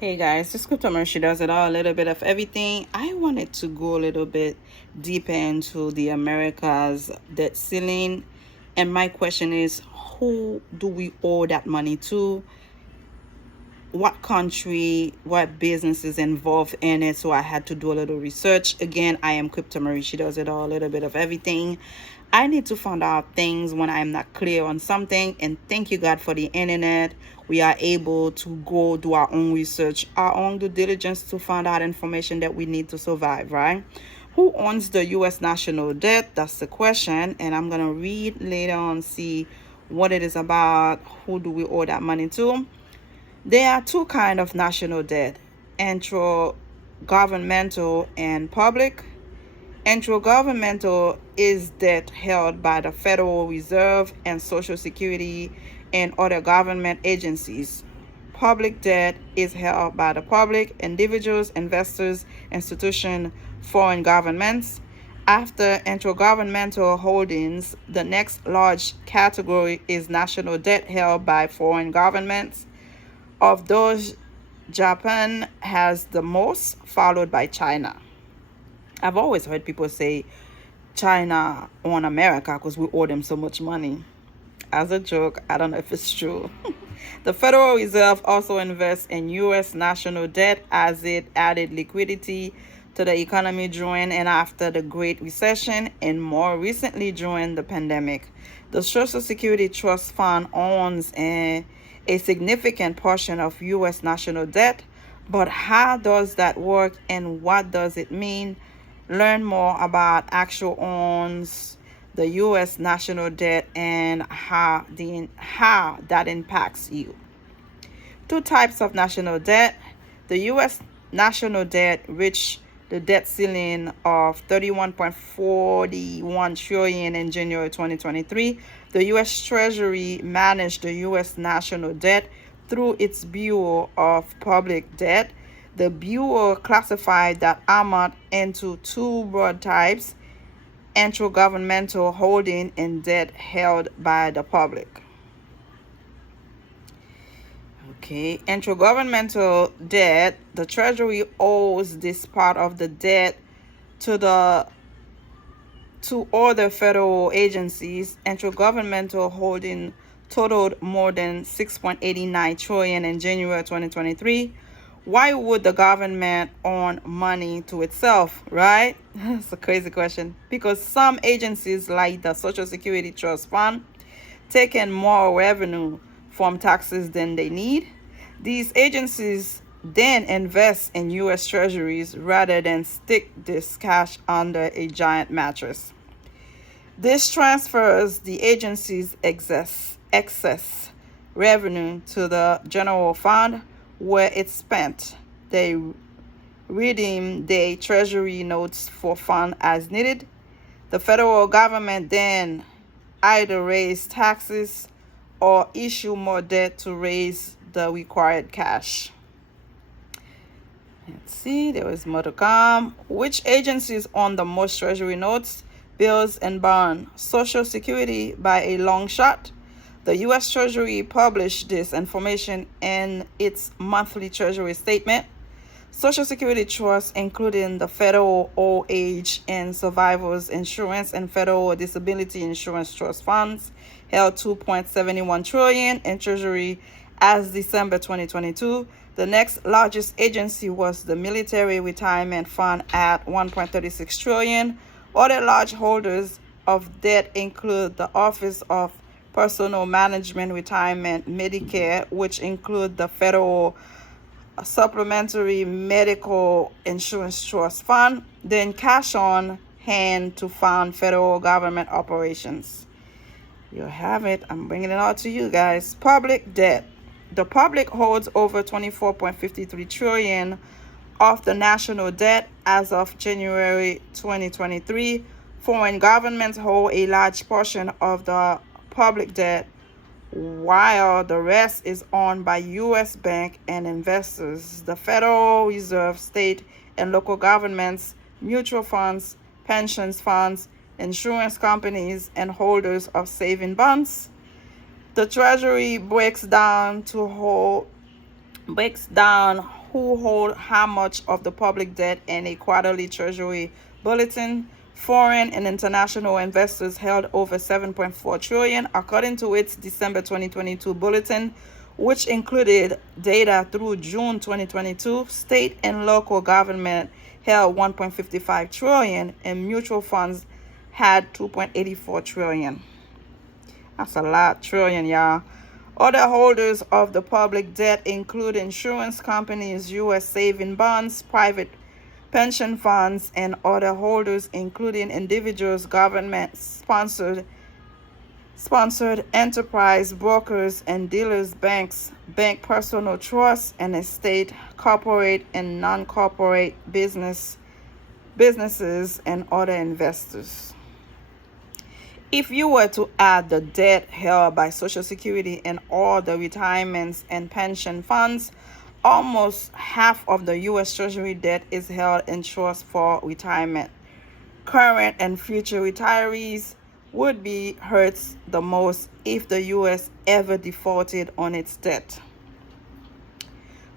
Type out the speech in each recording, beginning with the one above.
Hey guys, this Crypto she does it all, a little bit of everything. I wanted to go a little bit deeper into the America's debt ceiling. And my question is, who do we owe that money to? What country, what businesses involved in it? So I had to do a little research. Again, I am Crypto Marie. She does it all, a little bit of everything. I need to find out things when I'm not clear on something. And thank you, God, for the internet. We are able to go do our own research, our own due diligence to find out information that we need to survive, right? Who owns the U.S. national debt? That's the question. And I'm going to read later on, see what it is about. Who do we owe that money to? There are two kinds of national debt: intra-governmental and public. Intra-governmental is debt held by the Federal Reserve and Social Security and other government agencies. Public debt is held by the public, individuals, investors, institutions, foreign governments. After intra-governmental holdings, the next large category is national debt held by foreign governments. Of those, Japan has the most, followed by China. I've always heard people say China on America because we owe them so much money. As a joke, I don't know if it's true. The Federal Reserve also invests in U.S. national debt as it added liquidity to the economy during and after the Great Recession, and more recently during the pandemic. The Social Security Trust Fund owns a significant portion of U.S. national debt. But how does that work and what does it mean? Learn more about actual owns the U.S. national debt and how that impacts you. Two types of national debt. The U.S. national debt reached the debt ceiling of 31.41 trillion in January 2023. The U.S. Treasury managed the U.S. national debt through its Bureau of Public Debt. The Bureau classified that amount into two broad types: intra-governmental holding and debt held by the public. Okay, intra-governmental debt, the Treasury owes this part of the debt to other federal agencies. Intra-governmental holding totaled more than 6.89 trillion in January 2023. Why would the government own money to itself, right? It's a crazy question. Because some agencies like the Social Security Trust Fund take in more revenue from taxes than they need. These agencies then invest in U.S. treasuries rather than stick this cash under a giant mattress. This transfers the agency's excess revenue to the general fund, where it's spent. They redeem their treasury notes for fund as needed. The federal government then either raise taxes or issue more debt to raise the required cash. Let's see, there is more to come. Which agencies own the most treasury notes, bills, and bonds? Social Security by a long shot. The U.S. Treasury published this information in its monthly Treasury statement. Social Security trusts, including the Federal Old Age and Survivors Insurance and Federal Disability Insurance Trust funds, held 2.71 trillion in Treasury as December 2022. The next largest agency was the Military Retirement Fund at 1.36 trillion. Other large holders of debt include the Office of Personnel Management Retirement Medicare, which include the Federal Supplementary Medical Insurance Trust Fund, then cash on hand to fund federal government operations. You have it. I'm bringing it all to you guys. Public debt. The public holds over 24.53 trillion of the national debt as of January 2023. Foreign governments hold a large portion of the public debt, while the rest is owned by U.S. banks and investors, the Federal Reserve, state and local governments, mutual funds, pensions funds, insurance companies, and holders of saving bonds. The Treasury breaks down who who hold how much of the public debt in a quarterly Treasury bulletin. Foreign and international investors held over 7.4 trillion according to its December 2022 bulletin, which included data through June 2022. State and local government held 1.55 trillion and mutual funds had 2.84 trillion. That's a lot, trillion, y'all. Other holders of the public debt include insurance companies, U.S. saving bonds, private pension funds, and other holders, including individuals, government-sponsored enterprise, brokers and dealers, banks, bank personal trusts, and estate, corporate and non-corporate businesses, and other investors. If you were to add the debt held by Social Security and all the retirements and pension funds, almost half of the U.S. Treasury debt is held in trust for retirement. Current and future retirees would be hurt the most if the U.S. ever defaulted on its debt.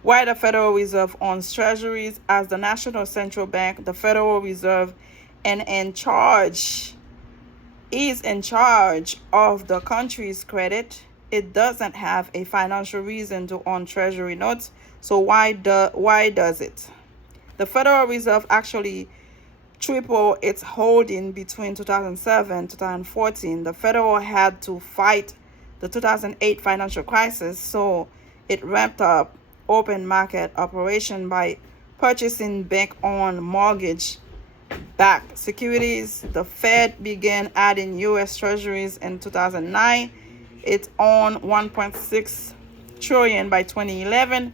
Why the Federal Reserve owns treasuries? As the national central bank, the Federal Reserve is in charge of the country's credit. It doesn't have a financial reason to own treasury notes. So why does it? The Federal Reserve actually tripled its holding between 2007 and 2014. The Federal had to fight the 2008 financial crisis, so it ramped up open market operation by purchasing bank-owned mortgage-backed securities. The Fed began adding U.S. Treasuries in 2009. It owned 1.6 trillion by 2011,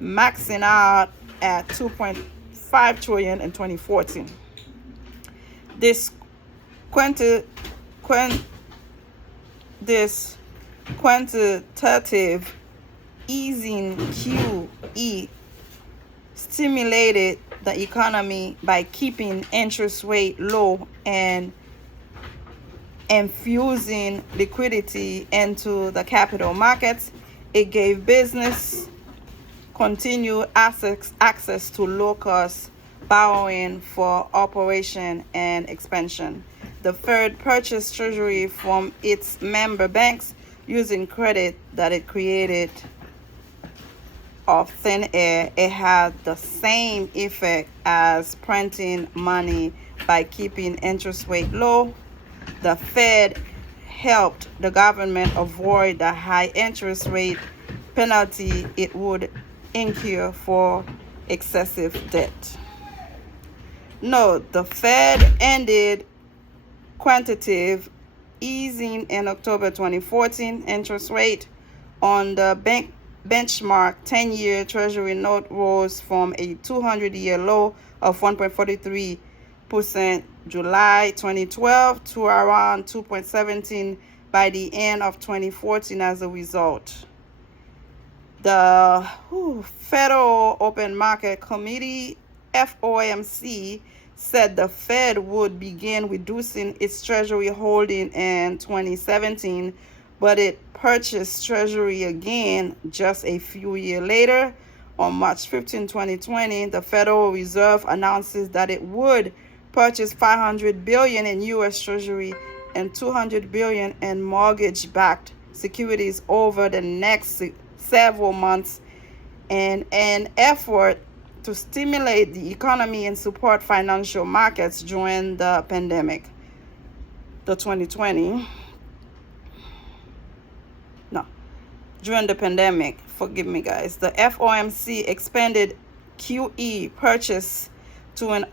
maxing out at 2.5 trillion in 2014. This quantitative easing QE stimulated the economy by keeping interest rate low and infusing liquidity into the capital markets. It gave business continued access to low-cost borrowing for operation and expansion. The Fed purchased treasury from its member banks using credit that it created of thin air. It had the same effect as printing money by keeping interest rate low. The Fed helped the government avoid the high interest rate penalty it would incur for excessive debt. Note, the Fed ended quantitative easing in October 2014. Interest rate on the benchmark 10-year Treasury note rose from a 200-year low of 1.43% July 2012 to around 2.17 by the end of 2014 as a result. The Federal Open Market Committee, FOMC, said the Fed would begin reducing its Treasury holding in 2017, but it purchased Treasury again just a few years later. On March 15, 2020, the Federal Reserve announces that it would purchase $500 billion in U.S. Treasury and $200 billion in mortgage-backed securities over the next several months in an effort to stimulate the economy and support financial markets during the pandemic. During the pandemic, forgive me guys, the FOMC expanded QE purchase to an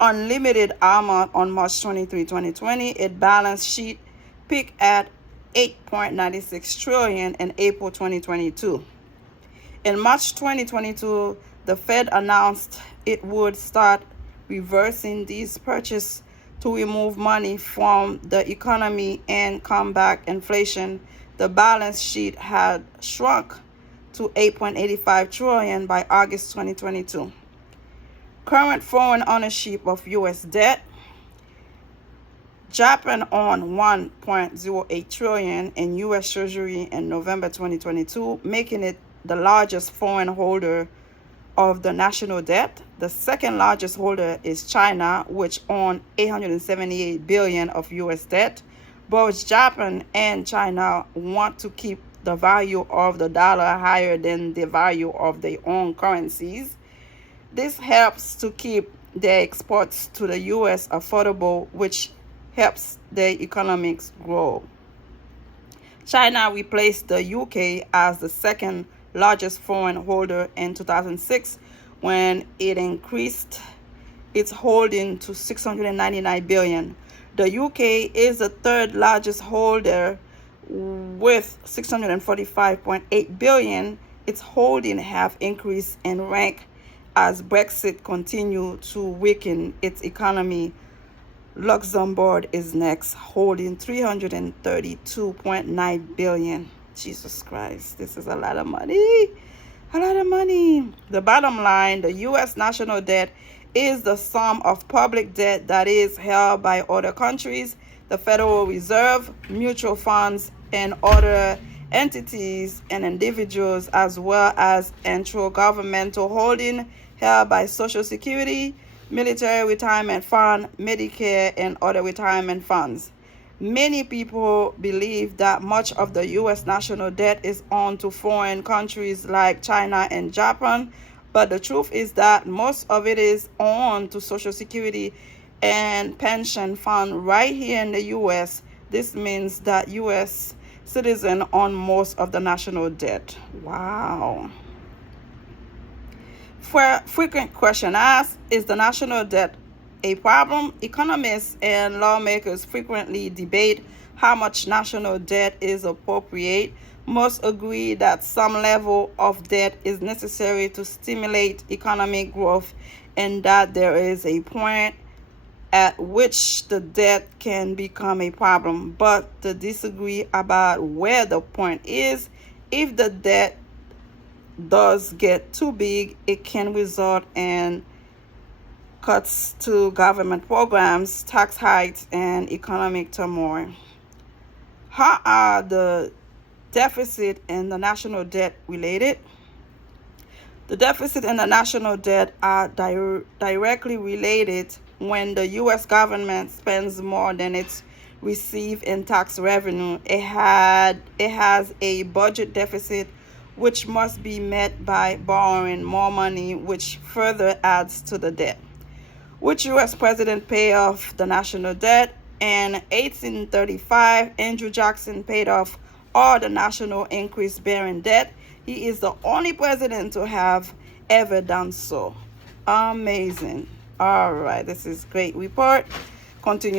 unlimited amount on March 23, 2020. Its balance sheet peaked at $8.96 trillion in April 2022. In March 2022, the Fed announced it would start reversing these purchases to remove money from the economy and combat inflation. The balance sheet had shrunk to $8.85 trillion by August 2022. Current foreign ownership of U.S. debt. Japan owned $1.08 trillion in U.S. Treasury in November 2022, making it the largest foreign holder of the national debt. The second largest holder is China, which owns 878 billion of US debt. Both Japan and China want to keep the value of the dollar higher than the value of their own currencies. This helps to keep their exports to the US affordable, which helps their economics grow. China replaced the UK as the second largest foreign holder in 2006 when it increased its holding to 699 billion. The UK is the third largest holder with 645.8 billion. Its holding have increased in rank as Brexit continued to weaken its economy. Luxembourg is next, holding 332.9 billion. Jesus Christ, this is a lot of money. A lot of money. The bottom line, the U.S. national debt is the sum of public debt that is held by other countries, the Federal Reserve, mutual funds, and other entities and individuals, as well as intergovernmental holding held by Social Security, military retirement fund, Medicare, and other retirement funds. Many people believe that much of the U.S. national debt is owed to foreign countries like China and Japan, but the truth is that most of it is owed to Social Security and pension fund right here in the U.S. This means that U.S. citizens own most of the national debt. Wow. Frequent question asked, is the national debt a problem? Economists and lawmakers frequently debate how much national debt is appropriate. Most agree that some level of debt is necessary to stimulate economic growth and that there is a point at which the debt can become a problem, but they disagree about where the point is. If the debt does get too big, it can result in cuts to government programs, tax hikes, and economic turmoil. How are the deficit and the national debt related? The deficit and the national debt are directly related. When the U.S. government spends more than it receives in tax revenue, it has a budget deficit, which must be met by borrowing more money, which further adds to the debt. Which U.S. president paid off the national debt? In 1835, Andrew Jackson paid off all the national increase-bearing debt. He is the only president to have ever done so. Amazing. All right, this is great report. Continue